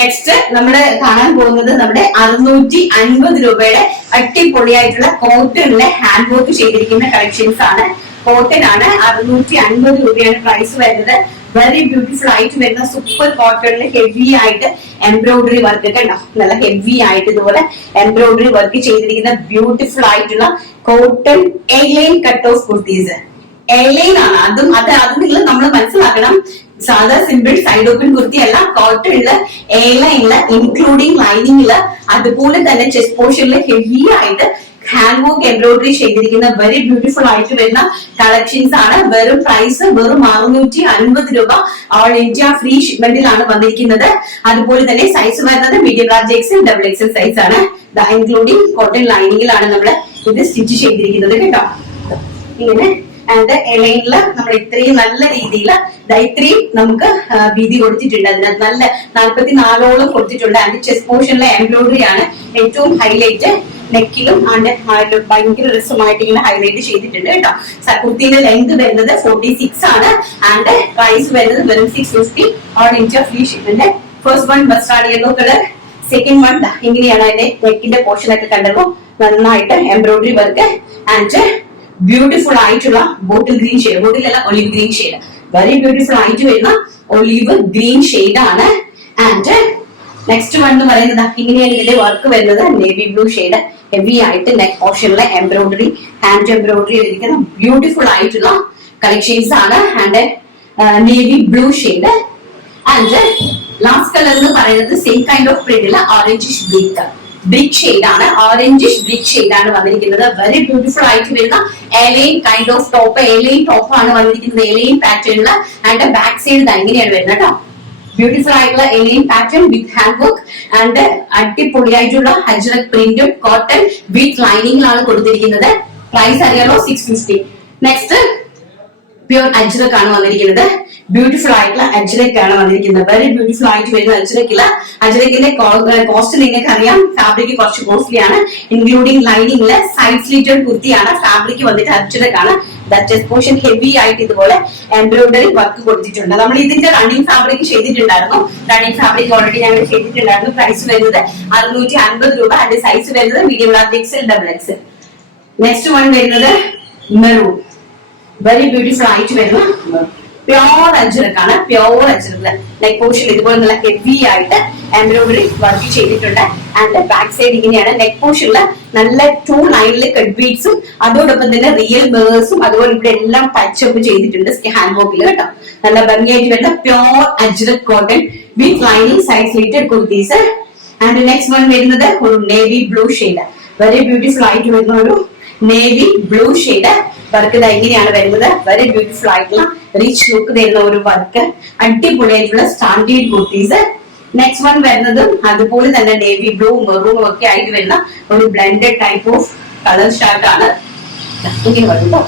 Next നമ്മുടെ കാണാൻ പോകുന്നത് നമ്മുടെ 650 രൂപയുടെ അടിപൊളിയായിട്ടുള്ള കോട്ടണിലെ ഹാൻഡ് വർക്ക് ചെയ്തിരിക്കുന്ന കളക്ഷൻസ് ആണ്. കോട്ടൺ ആണ്, 650 രൂപയാണ് പ്രൈസ് വരുന്നത്. വെരി ബ്യൂട്ടിഫുൾ ആയിട്ട് വരുന്ന സൂപ്പർ കോട്ടണിൽ ഹെവി ആയിട്ട് എംബ്രോയിഡറി വർക്ക് ഒക്കെ ഉണ്ടാവും. നല്ല ഹെവി ആയിട്ട് ഇതുപോലെ എംബ്രോയിഡറി വർക്ക് ചെയ്തിരിക്കുന്ന ബ്യൂട്ടിഫുൾ ആയിട്ടുള്ള cotton A-line cut off kurtis. A-line ആണ്, അത് നിങ്ങൾ നമ്മൾ മനസ്സിലാക്കണം. സാധാ സിമ്പിൾ സൈഡ് ഓപ്പൺ കുർത്തി അല്ല, കോട്ടണില് എലൈനില് ഇൻക്ലൂഡിങ് ലൈനിങ്ങില് അതുപോലെ തന്നെ ചെസ്റ്റ് പോർഷനിൽ ഹെവി ആയിട്ട് ഹാൻഡ് വർക്ക് എംബ്രോയിഡറി ചെയ്തിരിക്കുന്ന വെരി ബ്യൂട്ടിഫുൾ ആയിട്ട് വരുന്ന കളക്ഷൻസ് ആണ്. വെറും പ്രൈസ് വെറും 650 രൂപ. ഓൾ ഇന്ത്യ ഫ്രീ ഷിപ്മെന്റിലാണ് വന്നിരിക്കുന്നത്. അതുപോലെ തന്നെ സൈസ് വരുന്നത് medium large XL double XL size ആണ്. ഇൻക്ലൂഡിങ് കോട്ടൺ ലൈനിങ്ങിലാണ് നമ്മൾ ഇത് സ്റ്റിച്ച് ചെയ്തിരിക്കുന്നത് കേട്ടോ. ഇങ്ങനെ ആൻഡ് എലൈനില് നമ്മൾ ഇത്രയും നല്ല രീതിയിൽ ഇത്രയും നമുക്ക് വീതി കൊടുത്തിട്ടുണ്ട്. അതിനകത്ത് നല്ല 44ഓളം കൊടുത്തിട്ടുണ്ട്. ആൻഡ് ചെസ്റ്റ് പോർഷനിലെ എംബ്രോയിഡറി ആണ് ഏറ്റവും ഹൈലൈറ്റ്. നെക്കിലും ആൻഡ് ഭയങ്കര രസമായിട്ട് ഇങ്ങനെ ഹൈലൈറ്റ് ചെയ്തിട്ടുണ്ട് കേട്ടോ. കുർത്തിന്റെ ലെങ്ത് വരുന്നത് 46 ആണ്. ആൻഡ് പ്രൈസ് വരുന്നത് വെറും 650. All India free shipment. First one mustard yellow colour, second one ഇങ്ങനെയാണ് അതിന്റെ നെക്കിന്റെ പോർഷൻ ഒക്കെ കണ്ടല്ലോ. നന്നായിട്ട് എംബ്രോയിഡറി വർക്ക് ആൻഡ് ബ്യൂട്ടിഫുൾ ആയിട്ടുള്ള ബോട്ടിൽ ഗ്രീൻ ഷെയ്ഡ്, ബോട്ടിലല്ല olive green shade. Very beautiful ആയിട്ട് വരുന്ന ഒലിവ് ഗ്രീൻ ഷെയ്ഡ് ആണ്. ആൻഡ് നെക്സ്റ്റ് വൺ എന്ന് പറയുന്നത് ഇങ്ങനെയാണ് ഇതിന്റെ വർക്ക് വരുന്നത്. നേവി ബ്ലൂ ഷെയ്ഡ്, ഹെവി ആയിട്ട് നെക്ക് പോർഷനിലെ എംബ്രോയിഡറി ഹാൻഡ് എംബ്രോയിഡറി ചെയ്തിരിക്കുന്ന ബ്യൂട്ടിഫുൾ ആയിട്ടുള്ള കളക്ഷൻസ് ആണ്. And navy blue shade. And last colour എന്ന് പറയുന്നത് സെയിം കൈൻഡ് ഓഫ് പ്രിന്റില് ഓറഞ്ചിഷ് ബ്രിക്ക് ഷെയ്ഡ് ആണ്. ഓറഞ്ചിഷ് ബ്രിക്ക് ഷെയ്ഡ് ആണ് വന്നിരിക്കുന്നത്. വെരി ബ്യൂട്ടിഫുൾ ആയിട്ട് വരുന്ന A-line kind of top, A-line top ആണ് വന്നിരിക്കുന്നത്. എലൈൻ പാറ്റേണില് ആൻഡ് ബാക്ക് സൈഡ് ഇങ്ങനെയാണ് വരുന്നത് കേട്ടോ. ബ്യൂട്ടിഫുൾ ആയിട്ടുള്ള A-line pattern with hand work and അടിപൊളിയായിട്ടുള്ള അജ്രക് പ്രിന്റും കോട്ടൺ വിത്ത് ലൈനിങ്ങിലാണ് കൊടുത്തിരിക്കുന്നത്. പ്രൈസ് അറിയാലോ 650. നെക്സ്റ്റ് പ്യൂർ അജ്രക് ആണ് വന്നിരിക്കുന്നത്. ബ്യൂട്ടിഫുൾ ആയിട്ടുള്ള അജ്രക് ആണ് വന്നിരിക്കുന്നത്. വെരി ബ്യൂട്ടിഫുൾ ആയിട്ട് വരുന്ന അജ്രക്കിന്റെ കോസ്റ്റ് നിങ്ങൾക്ക് അറിയാം. ഫാബ്രിക് കുറച്ച് കോസ്റ്റ്ലി ആണ്. ഇൻക്ലൂഡിംഗ് ലൈനിങ്ങില് സൈഡ് സ്ലിറ്റഡ് കുർത്തിയാണ്. ഫാബ്രിക് വന്നിട്ട് അജ്രക് ആണ്. ചെസ്റ്റ് പോർഷൻ ഹെവി ആയിട്ട് ഇതുപോലെ എംബ്രോയിഡറി വർക്ക് കൊടുത്തിട്ടുണ്ട്. നമ്മൾ ഇതിന്റെ റണ്ണിങ് ഫാബ്രിക് ചെയ്തിട്ടുണ്ടായിരുന്നു. റണ്ണിങ് ഫാബ്രിക് ഓൾറെഡി ഞങ്ങൾ ചെയ്തിട്ടുണ്ടായിരുന്നു. പ്രൈസ് വരുന്നത് 650 രൂപ. അതിന്റെ സൈസ് വരുന്നത് medium large XL double XL. Next one വരുന്നത് മെറൂൺ. വെരി ബ്യൂട്ടിഫുൾ ആയിട്ട് വരുന്ന പ്യോർ അജ്രക് ആണ്. പ്യോർ അജ്രക് നെക്ക് പോർഷൻ ഇതുപോലെ നല്ല ഹെവി ആയിട്ട് എംബ്രോയിഡറി വർക്ക് ചെയ്തിട്ടുണ്ട്. ആൻഡ് ബാക്ക് സൈഡ് ഇങ്ങനെയാണ്. നെക്ക് പോർഷനില് നല്ല 2 ലൈനില് കട്ട് ബീഡ്സും അതോടൊപ്പം തന്നെ റിയൽ മിറേഴ്സും അതുപോലെ ഇവിടെ എല്ലാം ടച്ചപ്പ് ചെയ്തിട്ടുണ്ട് ഹാൻഡ് വർക്കിൽ കേട്ടോ. നല്ല ഭംഗിയായിട്ട് വരുന്ന pure ajrak cotton with lining side slitted kurtis. And next one വരുന്നത് ഒരു navy blue shade. Very beautiful ആയിട്ട് വരുന്ന ഒരു നേവി ബ്ലൂ ഷെയ്ഡ്. വർക്ക് ഇങ്ങനെയാണ് വരുന്നത്. വെരി ബ്യൂട്ടിഫുൾ ആയിട്ടുള്ള റിച്ച് ലുക്ക് തരുന്ന ഒരു വർക്ക്. അടിപൊളിയായിട്ടുള്ള സ്റ്റാൻഡേർഡ് കുർത്തീസ്. നെക്സ്റ്റ് വൺ വരുന്നതും അതുപോലെ തന്നെ നേവി ബ്ലൂ മെറൂണും ഒക്കെ ആയിട്ട് വരുന്ന ഒരു blended type of colour shirt ആണ്. ഇങ്ങനെ വരുമ്പോ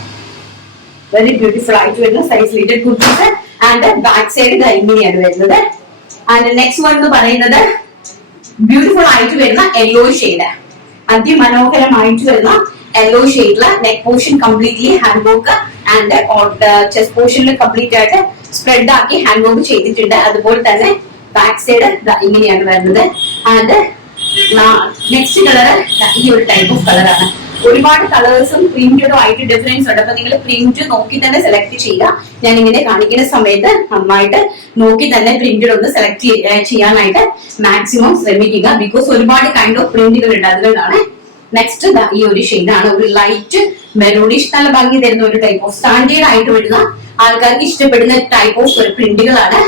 വെരി ബ്യൂട്ടിഫുൾ ആയിട്ട് വരുന്ന സൈസ് ലിറ്റഡ് കുർത്തീസ്. ആൻഡ് ബാക്ക് സൈഡ് ഇങ്ങനെയാണ് വരുന്നത്. ആൻഡ് നെക്സ്റ്റ് വൺ എന്ന് പറയുന്നത് ബ്യൂട്ടിഫുൾ ആയിട്ട് വരുന്ന യെല്ലോ ഷെയ്ഡ്. അതിമനോഹരമായിട്ട് വരുന്ന യെല്ലോ ഷെയ്ഡില് neck portion completely hand work and chest പോർഷനിൽ കംപ്ലീറ്റ് ആയിട്ട് സ്പ്രെഡ് ആക്കി ഹാൻഡ് വർക്ക് ചെയ്തിട്ടുണ്ട്. അതുപോലെ തന്നെ ബാക്ക് സൈഡ് ഇങ്ങനെയാണ് വരുന്നത്. ആൻഡ് നെക്സ്റ്റ് കളർ ഈ ഒരു ടൈപ്പ് ഓഫ് കളറാണ്. ഒരുപാട് കളേഴ്സും പ്രിന്റഡും ആയിട്ട് ഡിഫറൻസ് ഉണ്ട്. അപ്പൊ നിങ്ങൾ പ്രിന്റ് നോക്കി തന്നെ സെലക്ട് ചെയ്യുക. ഞാൻ ഇങ്ങനെ കാണിക്കുന്ന സമയത്ത് നന്നായിട്ട് നോക്കി തന്നെ പ്രിന്റഡ് ഒന്ന് സെലക്ട് ചെയ്യാനായിട്ട് മാക്സിമം ശ്രമിക്കുക. ബിക്കോസ് ഒരുപാട് കൈൻഡ് ഓഫ് പ്രിന്റുകൾ ഉണ്ട്, അതുകൊണ്ടാണ്. നെക്സ്റ്റ് ഈ ഒരു ഷെയ്ഡാണ്. ഒരു ലൈറ്റ് മെറൂണിഷ് നല്ല ഭംഗി തരുന്ന ഒരു ടൈപ്പ് ഓഫ് സ്റ്റാൻഡേർഡ് ആയിട്ട് വരുന്ന ആൾക്കാർക്ക് ഇഷ്ടപ്പെടുന്ന ടൈപ്പ് ഓഫ് പ്രിന്റുകളാണ്.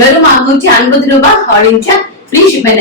വെറും 650 രൂപ. All India free shipment.